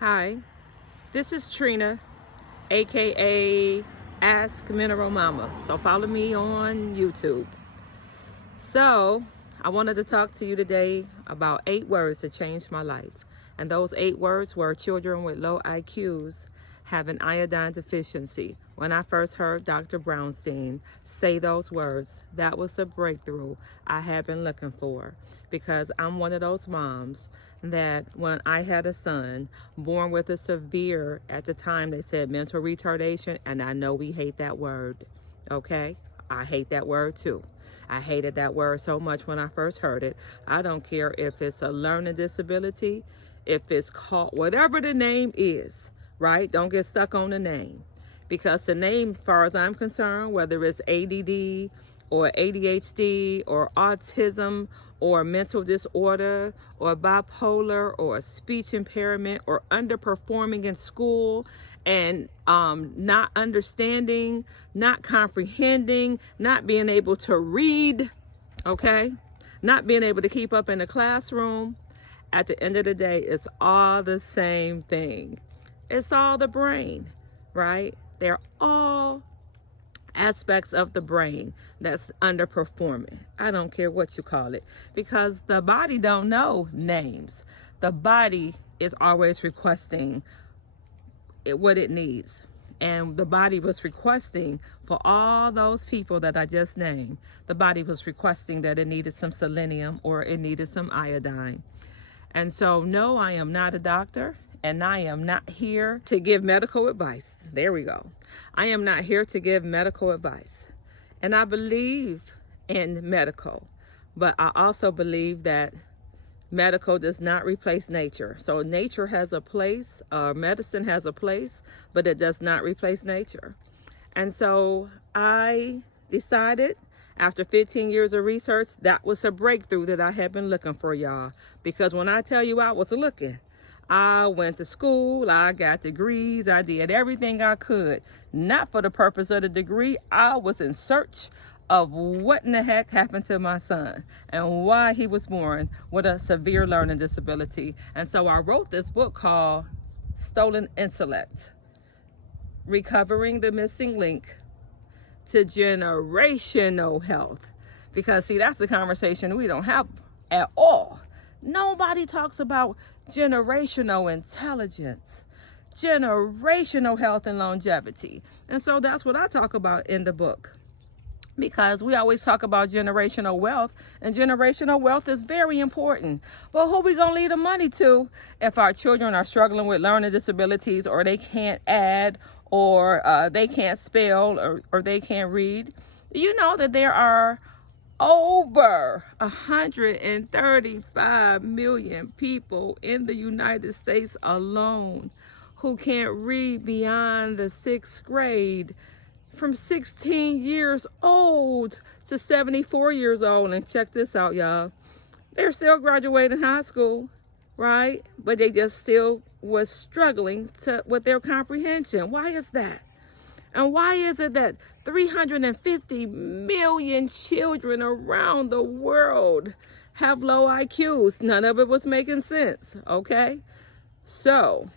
Hi, this is Trina, aka Ask Mineral Mama. So follow me on YouTube. So I wanted to talk to you today about 8 words that changed my life. And those 8 words were children with low IQs have an iodine deficiency. When I first heard Dr. Brownstein say those words, that was the breakthrough I had been looking for, because I'm one of those moms that when I had a son born with a severe, at the time they said mental retardation, and I know we hate that word, okay? I hate that word too. I hated that word so much when I first heard it. I don't care if it's a learning disability, if it's called whatever the name is, right? Don't get stuck on the name, because the name, as far as I'm concerned, whether it's ADD or ADHD or autism or mental disorder or bipolar or speech impairment or underperforming in school and not understanding, not comprehending, not being able to read, okay? Not being able to keep up in the classroom. At the end of the day, it's all the same thing. It's all the brain, right? They're all aspects of the brain that's underperforming. I don't care what you call it, because the body don't know names. The body is always requesting what it needs. And the body was requesting for all those people that I just named, the body was requesting that it needed some selenium or it needed some iodine. And so, no, I am not a doctor, and I am not here to give medical advice. There we go. I am not here to give medical advice. And I believe in medical, but I also believe that medical does not replace nature. So nature has a place, medicine has a place, but it does not replace nature. And so I decided, after 15 years of research, that was a breakthrough that I had been looking for, y'all. Because when I tell you I was looking, I went to school, I got degrees, I did everything I could. Not for the purpose of the degree, I was in search of what in the heck happened to my son and why he was born with a severe learning disability. And so I wrote this book called Stolen Intellect: Recovering the Missing Link to Generational Health. Because see, that's the conversation we don't have at all. Nobody talks about generational intelligence, generational health and longevity. And so that's what I talk about in the book, because we always talk about generational wealth, and generational wealth is very important. But who we gonna leave the money to if our children are struggling with learning disabilities, or they can't add, or they can't spell, or they can't read? You know that there are over 135 million people in the United States alone who can't read beyond the 6th grade, from 16 years old to 74 years old. And check this out, y'all. They're still graduating high school, right? But they just still was struggling with their comprehension. Why is that? And why is it that 350 million children around the world have low IQs? None of it was making sense, okay? So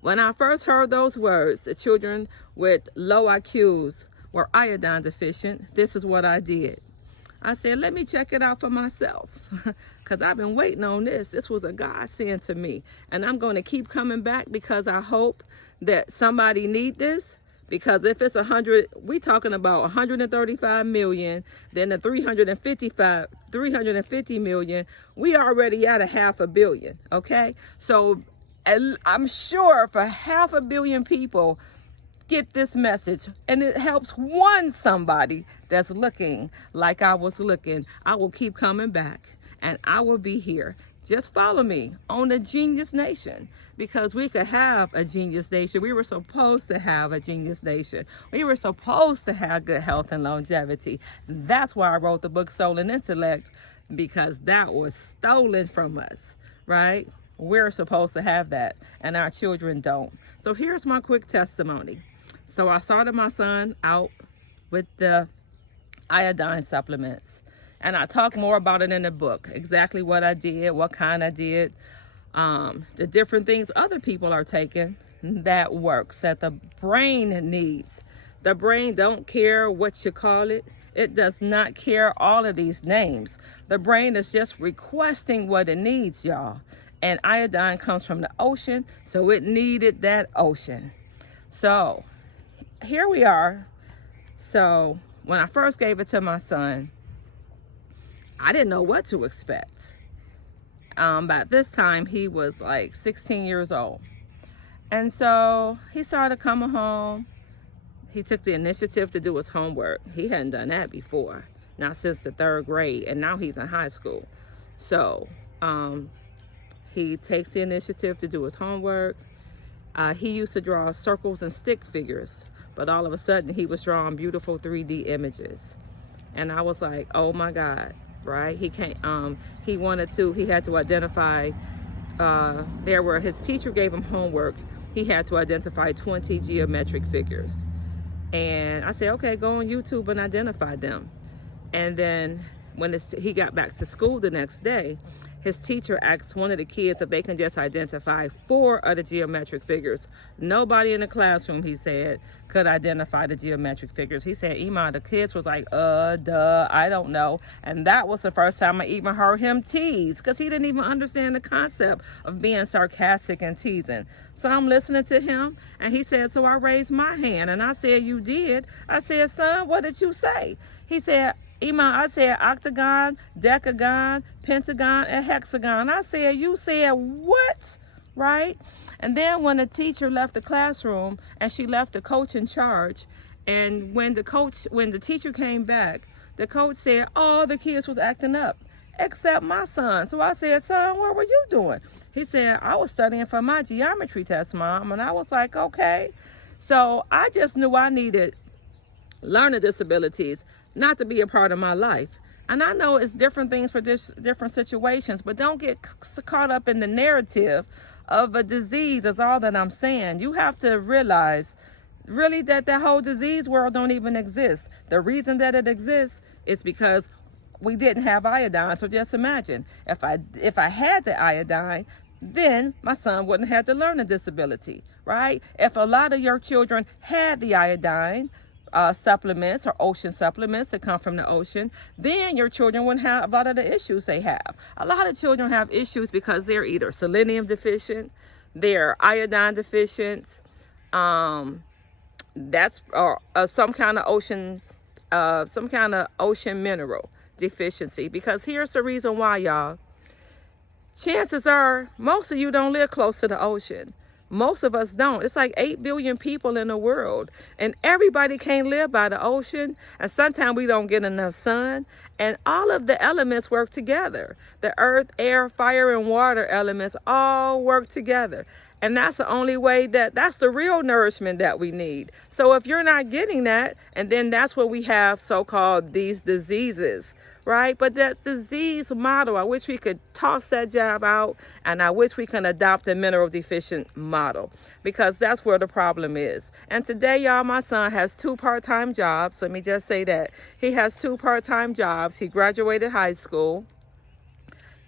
when I first heard those words, the children with low IQs were iodine deficient, this is what I did. I said, let me check it out for myself, because I've been waiting on this. This was a godsend to me. And I'm going to keep coming back, because I hope that somebody need this. Because if it's 100, we talking about 135 million, then the 350 million, we already at a 500 million, okay? So I'm sure if 500 million people get this message, and it helps one somebody that's looking like I was looking, I will keep coming back, and I will be here. Just follow me on the Genius Nation, because we could have a Genius Nation. We were supposed to have a Genius Nation. We were supposed to have good health and longevity. That's why I wrote the book Stolen Intellect, because that was stolen from us, right? We're supposed to have that, and our children don't. So here's my quick testimony. So I started my son out with the iodine supplements, and I talk more about it in the book, exactly what I did, what kind I did. the different things other people are taking that works, that the brain needs. The brain don't care what you call it. It does not care all of these names. The brain is just requesting what it needs, y'all. And iodine comes from the ocean, so it needed that ocean. So here we are. So when I first gave it to my son, I didn't know what to expect. By this time, he was like 16 years old. And so he started coming home. He took the initiative to do his homework. He hadn't done that before, not since the 3rd grade, and now he's in high school. So he takes the initiative to do his homework. He used to draw circles and stick figures, but all of a sudden he was drawing beautiful 3D images. And I was like, oh my God, right? He can't, he had to identify, his teacher gave him homework. He had to identify 20 geometric figures. And I said, okay, go on YouTube and identify them. And then when he got back to school the next day, his teacher asked one of the kids if they can just identify 4 of the geometric figures. Nobody in the classroom, he said, could identify the geometric figures. He said, Iman, the kids was like, duh, I don't know. And that was the first time I even heard him tease, because he didn't even understand the concept of being sarcastic and teasing. So I'm listening to him, and he said, so I raised my hand, and I said, you did? I said, son, what did you say? He said, Iman, I said octagon, decagon, pentagon, and hexagon. I said, you said what? Right? And then when the teacher left the classroom and she left the coach in charge, and when the teacher came back, the coach said, all the kids was acting up except my son. So I said, son, what were you doing? He said, I was studying for my geometry test, Mom. And I was like, okay. So I just knew I needed learning disabilities not to be a part of my life. And I know it's different things for different situations, but don't get caught up in the narrative of a disease is all that I'm saying. You have to realize really that whole disease world don't even exist. The reason that it exists is because we didn't have iodine. So just imagine if I had the iodine, then my son wouldn't have to learn a disability, right? If a lot of your children had the iodine, supplements or ocean supplements that come from the ocean, then your children wouldn't have a lot of the issues they have. A lot of children have issues because they're either selenium deficient, they're iodine deficient, that's some kind of ocean mineral deficiency. Because here's the reason why, y'all. Chances are most of you don't live close to the ocean. Most of us don't. It's like 8 billion people in the world, and everybody can't live by the ocean, and sometimes we don't get enough sun, and all of the elements work together. The earth, air, fire, and water elements all work together. And that's the only way that's the real nourishment that we need. So if you're not getting that, and then that's what we have so-called these diseases, right? But that disease model, I wish we could toss that jab out, and I wish we can adopt a mineral deficient model, because that's where the problem is. And today, y'all, my son has 2 part-time jobs. Let me just say that. He has 2 part-time jobs. He graduated high school,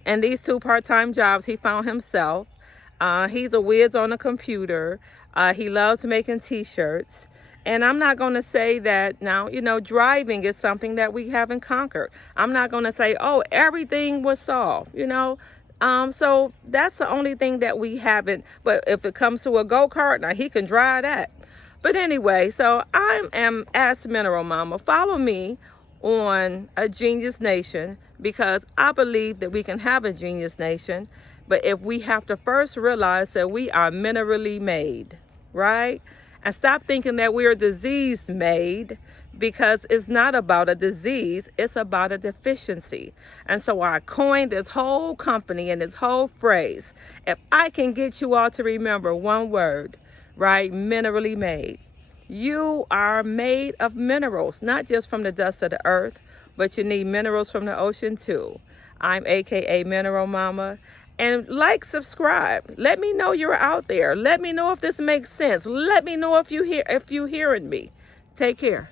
and these 2 part-time jobs he found himself. He's a whiz on a computer. He loves making t-shirts. And I'm not going to say that now, driving is something that we haven't conquered. I'm not going to say, oh, everything was solved, So that's the only thing that we haven't. But if it comes to a go-kart, now he can drive that. But anyway, so I am Ask Mineral Mama. Follow me on A Genius Nation, because I believe that we can have a genius nation. But if we have to first realize that we are minerally made, right? And stop thinking that we're disease made, because it's not about a disease, it's about a deficiency. And so I coined this whole company and this whole phrase. If I can get you all to remember one word, right? Minerally made. You are made of minerals, not just from the dust of the earth, but you need minerals from the ocean too. I'm AKA Mineral Mama. And subscribe. Let me know you're out there. Let me know if this makes sense. Let me know if you're hearing me. Take care.